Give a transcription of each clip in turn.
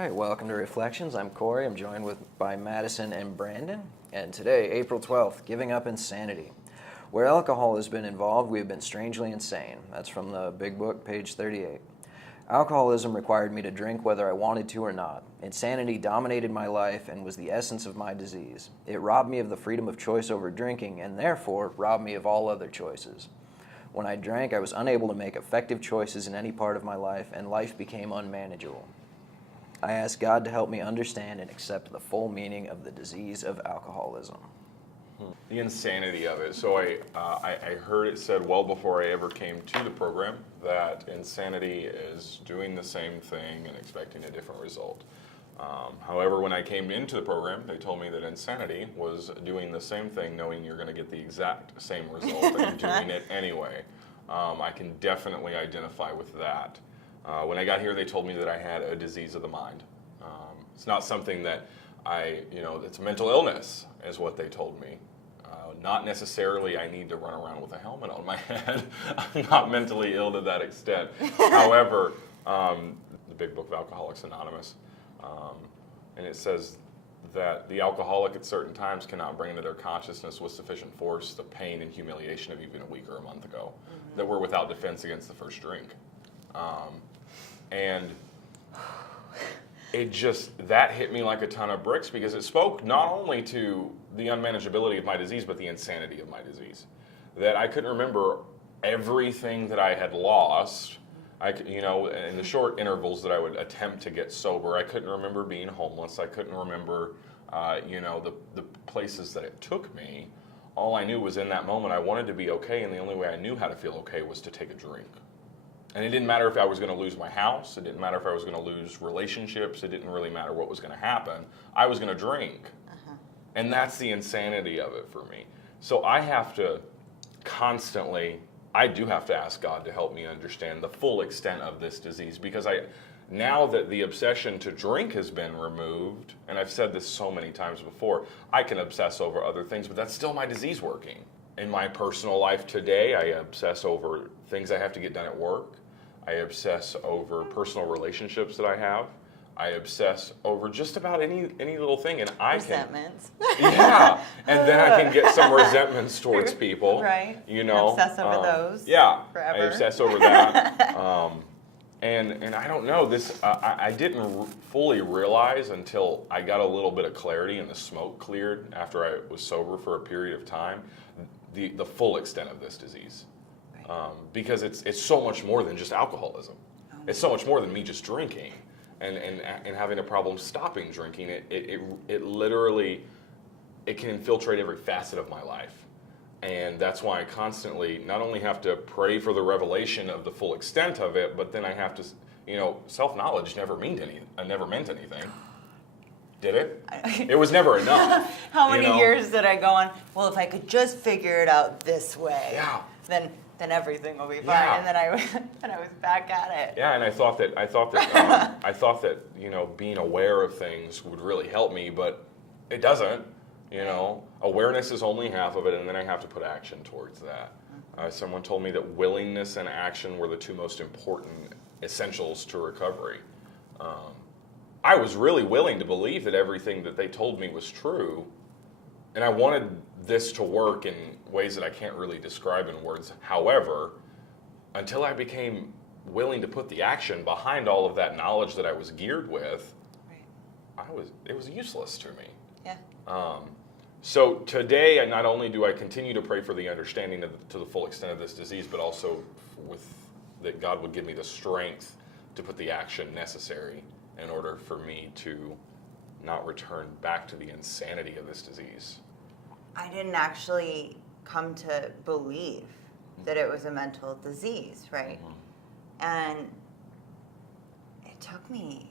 right, welcome to Reflections. I'm Corey. I'm joined by Madison and Brandon. And today, April 12th, Giving Up Insanity. Where alcohol has been involved, we have been strangely insane. That's from the Big Book, page 38. Alcoholism required me to drink whether I wanted to or not. Insanity dominated my life and was the essence of my disease. It robbed me of the freedom of choice over drinking and therefore robbed me of all other choices. When I drank, I was unable to make effective choices in any part of my life, and life became unmanageable. I asked God to help me understand and accept the full meaning of the disease of alcoholism. The insanity of it. So I heard it said well before I ever came to the program that insanity is doing the same thing and expecting a different result. However, when I came into the program, they told me that insanity was doing the same thing, knowing you're going to get the exact same result and doing it anyway. I can definitely identify with that. When I got here, they told me that I had a disease of the mind. It's not something that it's a mental illness, is what they told me. Not necessarily I need to run around with a helmet on my head. I'm not mentally ill to that extent. However, the Big Book of Alcoholics Anonymous, and it says that the alcoholic at certain times cannot bring into their consciousness with sufficient force the pain and humiliation of even a week or a month ago, that we're without defense against the first drink. And it just, that hit me like a ton of bricks, because it spoke not only to the unmanageability of my disease, but the insanity of my disease. That I couldn't remember everything that I had lost. In the short intervals that I would attempt to get sober, I couldn't remember being homeless. I couldn't remember, the places that it took me. All I knew was in that moment I wanted to be okay, and the only way I knew how to feel okay was to take a drink. And it didn't matter if I was going to lose my house. It didn't matter if I was going to lose relationships. It didn't really matter what was going to happen. I was going to drink. And that's the insanity of it for me. So I have to I do have to ask God to help me understand the full extent of this disease, because now that the obsession to drink has been removed, and I've said this so many times before, I can obsess over other things, but that's still my disease working. In my personal life today, I obsess over things I have to get done at work. I obsess over personal relationships that I have. I obsess over just about any little thing, and resentments. Yeah, and then I can get some resentments towards people. Right. Obsess over those. Yeah. Forever. I obsess over that. And I don't know this. I didn't fully realize until I got a little bit of clarity and the smoke cleared after I was sober for a period of time. The full extent of this disease, because it's so much more than just alcoholism. It's so much more than me just drinking and having a problem stopping drinking. It literally, it can infiltrate every facet of my life, and that's why I constantly not only have to pray for the revelation of the full extent of it, but then I have to, self-knowledge never meant anything. Did it? It was never enough. How many years did I go on? Well, if I could just figure it out this way, then everything will be fine. Yeah. And then I was back at it. Yeah, and I thought that being aware of things would really help me, but it doesn't. Awareness is only half of it, and then I have to put action towards that. Someone told me that willingness and action were the two most important essentials to recovery. I was really willing to believe that everything that they told me was true, and I wanted this to work in ways that I can't really describe in words. However, until I became willing to put the action behind all of that knowledge that I was geared with, it was useless to me. Yeah. So today, not only do I continue to pray for the understanding to the full extent of this disease, but also that God would give me the strength to put the action necessary in order for me to not return back to the insanity of this disease. I didn't actually come to believe that it was a mental disease, right? And it took me,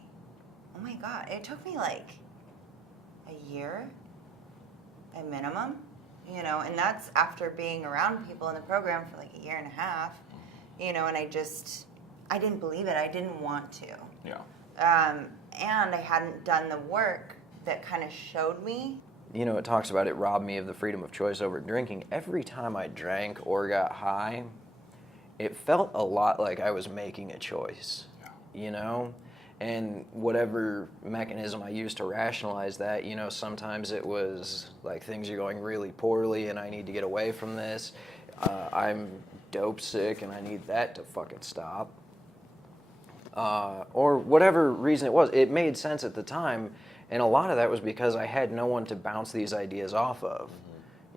it took me like a year, a minimum, and that's after being around people in the program for like a year and a half, and I didn't believe it. I didn't want to. Yeah. And I hadn't done the work that kind of showed me. It talks about it robbed me of the freedom of choice over drinking. Every time I drank or got high, it felt a lot like I was making a choice, And whatever mechanism I used to rationalize that, you know, sometimes it was like things are going really poorly and I need to get away from this. I'm dope sick and I need that to fucking stop. Or whatever reason it was. It made sense at the time, and a lot of that was because I had no one to bounce these ideas off of.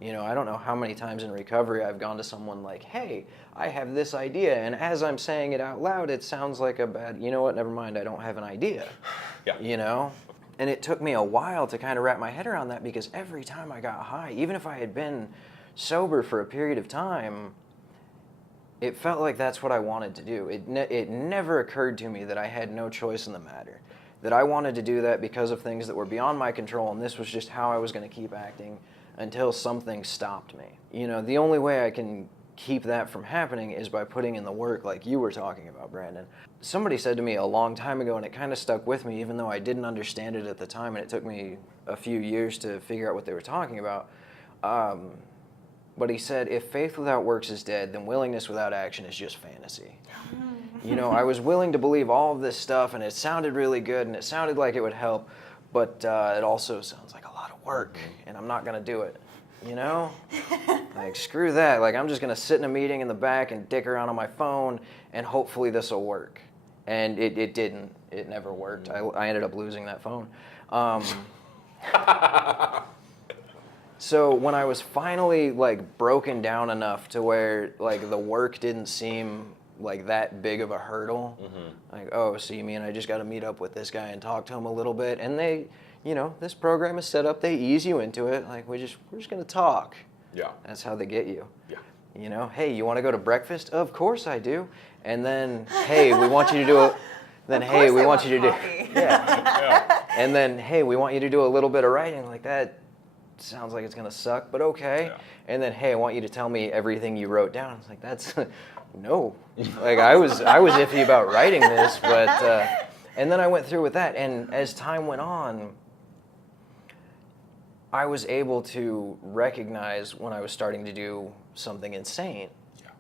You know, I don't know how many times in recovery I've gone to someone like, hey, I have this idea, and as I'm saying it out loud, it sounds like a bad, you know what, never mind, I don't have an idea. Yeah. You know? And it took me a while to kind of wrap my head around that, because every time I got high, even if I had been sober for a period of time, it felt like that's what I wanted to do. It never occurred to me that I had no choice in the matter, that I wanted to do that because of things that were beyond my control, and this was just how I was going to keep acting until something stopped me. You know, the only way I can keep that from happening is by putting in the work like you were talking about, Brandon. Somebody said to me a long time ago, and it kind of stuck with me, even though I didn't understand it at the time, and it took me a few years to figure out what they were talking about. But he said, if faith without works is dead, then willingness without action is just fantasy. You know, I was willing to believe all of this stuff, and it sounded really good, and it sounded like it would help, but it also sounds like a lot of work, and I'm not going to do it. You know? Like, screw that. Like, I'm just going to sit in a meeting in the back and dick around on my phone, and hopefully this will work. And it didn't. It never worked. I ended up losing that phone. So when I was finally, like, broken down enough to where, like, the work didn't seem like that big of a hurdle, like, oh, so you mean I just got to meet up with this guy and talk to him a little bit? And they, you know, this program is set up, they ease you into it. Like, we're just going to talk. Yeah. That's how they get you. Yeah. You know, hey, you want to go to breakfast? Of course I do. And then, hey, we want you to do a, then, hey, we want you to do, yeah. And then, hey, we want you to do a little bit of writing. Like, that sounds like it's going to suck, but okay. Yeah. And then, hey, I want you to tell me everything you wrote down. It's like, that's, no. Like, I was iffy about writing this, but, and then I went through with that. And as time went on, I was able to recognize when I was starting to do something insane. Yeah.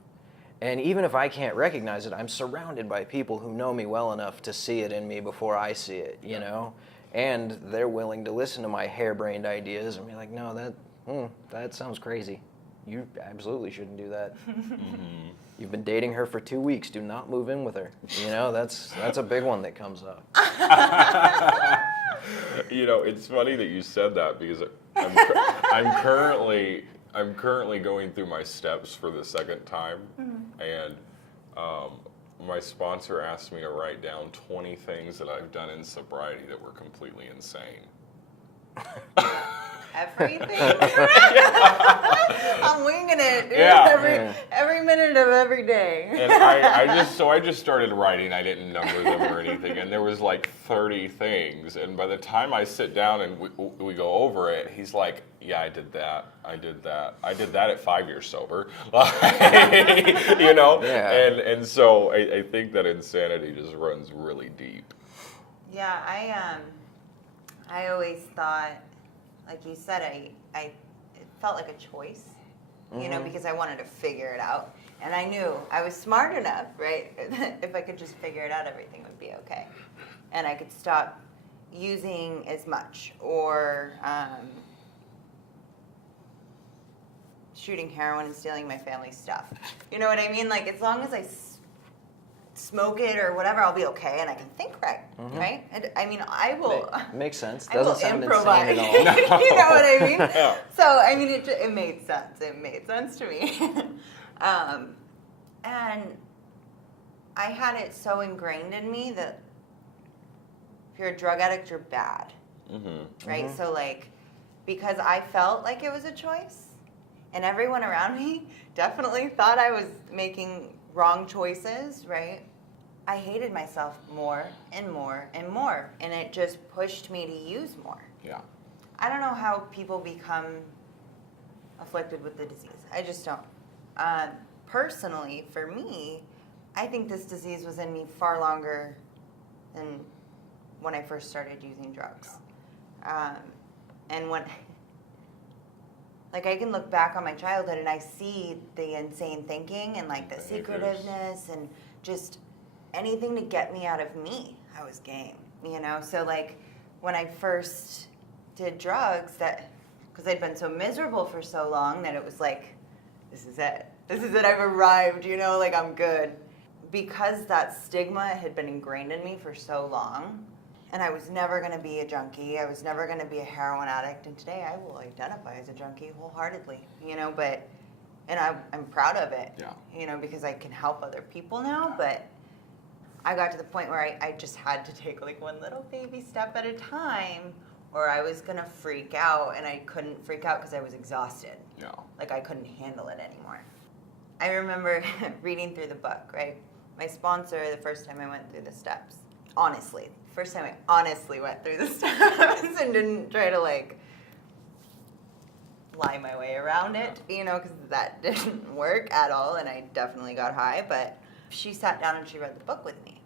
And even if I can't recognize it, I'm surrounded by people who know me well enough to see it in me before I see it, you know? And they're willing to listen to my harebrained ideas and be like, no, that sounds crazy. You absolutely shouldn't do that. You've been dating her for 2 weeks. Do not move in with her. You know, that's a big one that comes up. You know, it's funny that you said that because I'm currently going through my steps for the second time, and my sponsor asked me to write down 20 things that I've done in sobriety that were completely insane. Everything? I'm winging it, dude. Yeah. Every minute of every day. And I just started writing. I didn't number them or anything, and there was like 30 things. And by the time I sit down and we go over it, he's like, "Yeah, I did that. I did that at 5 years sober." You know. Yeah. And so I think that insanity just runs really deep. Yeah, I always thought, like you said, it felt like a choice, you know, because I wanted to figure it out. And I knew I was smart enough, right? If I could just figure it out, everything would be okay. And I could stop using as much or shooting heroin and stealing my family's stuff. You know what I mean? Like, as long as I smoke it or whatever, I'll be okay, and I can think right, right? And, I mean, I will. Makes sense. I will Doesn't sound improvise. insane at all. You know what I mean? Yeah. So I mean, it made sense. It made sense to me, and I had it so ingrained in me that if you're a drug addict, you're bad, right? So like, because I felt like it was a choice, and everyone around me definitely thought I was making wrong choices, right? I hated myself more and more and more, and it just pushed me to use more. Yeah. I don't know how people become afflicted with the disease. I just don't. Personally, for me, I think this disease was in me far longer than when I first started using drugs. And when, like, I can look back on my childhood and I see the insane thinking and like the secretiveness and just anything to get me out of me, I was game, you know? So like when I first did drugs, because I'd been so miserable for so long that it was like, this is it. This is it, I've arrived, you know, like I'm good. Because that stigma had been ingrained in me for so long, and I was never going to be a junkie, I was never going to be a heroin addict, and today I will identify as a junkie wholeheartedly, you know, and I'm proud of it, you know, because I can help other people now, but I got to the point where I just had to take like one little baby step at a time, or I was going to freak out, and I couldn't freak out because I was exhausted. Yeah. Like I couldn't handle it anymore. I remember reading through the book, right? My sponsor, the first time I went through the steps, honestly, first time I honestly went through the steps and didn't try to like lie my way around it, you know, because that didn't work at all, and I definitely got high, but she sat down and she read the book with me.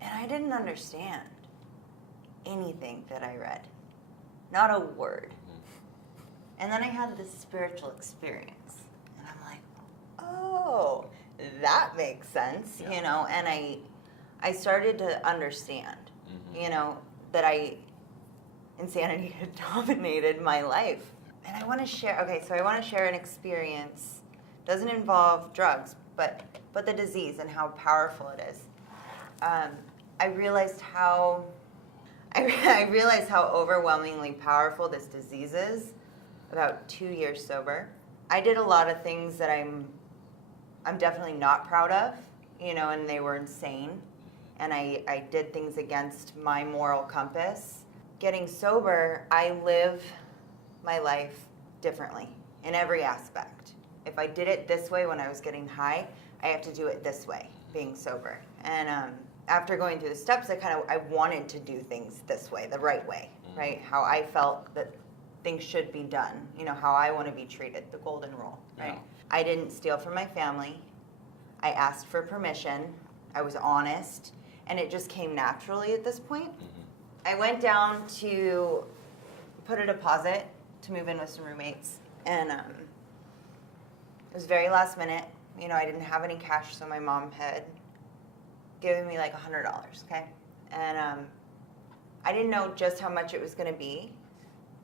And I didn't understand anything that I read, not a word. And then I had this spiritual experience, and I'm like, oh, that makes sense, you know, and I started to understand, you know, that insanity had dominated my life. And I want to share, so I want to share an experience, doesn't involve drugs, but the disease and how powerful it is. I realized how overwhelmingly powerful this disease is about 2 years sober. I did a lot of things that I'm definitely not proud of, you know, and they were insane. And I did things against my moral compass. Getting sober, I live my life differently in every aspect. If I did it this way when I was getting high, I have to do it this way, being sober. And after going through the steps, I wanted to do things this way, the right way, right? How I felt that things should be done, you know, how I want to be treated, the golden rule, right? Yeah. I didn't steal from my family. I asked for permission. I was honest, and it just came naturally at this point. I went down to put a deposit to move in with some roommates, and it was very last minute. You know, I didn't have any cash, so my mom had given me like $100, okay? And I didn't know just how much it was going to be,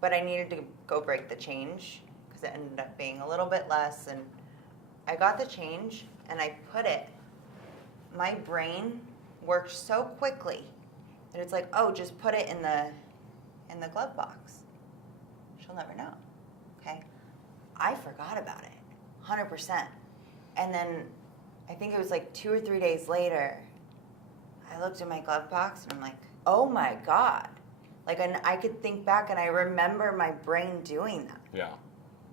but I needed to go break the change because it ended up being a little bit less. And I got the change and I put it. My brain worked so quickly that it's like, oh, just put it in the glove box. She'll never know, okay? I forgot about it, 100%. And then I think it was like 2 or 3 days later, I looked in my glove box and I'm like, oh my God. Like, and I could think back and I remember my brain doing that. Yeah.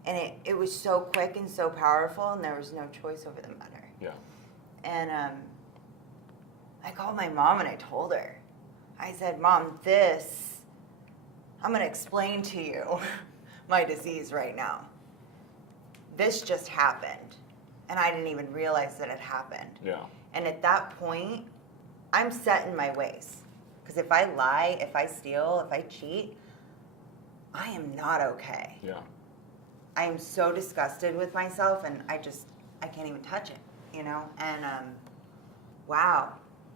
And it was so quick and so powerful, and there was no choice over the matter. Yeah. And I called my mom and I told her. I said, Mom, I'm going to explain to you my disease right now. This just happened, and I didn't even realize that it happened. Yeah. And at that point, I'm set in my ways. Because if I lie, if I steal, if I cheat, I am not okay. Yeah. I am so disgusted with myself, and I can't even touch it, you know? And wow,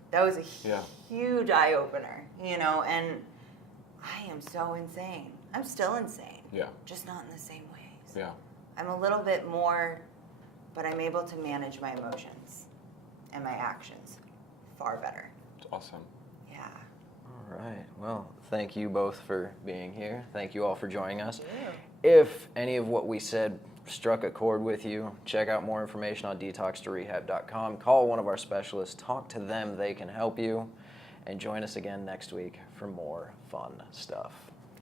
that was a huge eye-opener, you know? And I am so insane. I'm still insane. Yeah. Just not in the same ways. Yeah. I'm a little bit more, but I'm able to manage my emotions and my actions far better. It's awesome. Yeah. All right. Well, thank you both for being here. Thank you all for joining us. Yeah. If any of what we said struck a chord with you, check out more information on detox2rehab.com. Call one of our specialists. Talk to them. They can help you. And join us again next week for more fun stuff.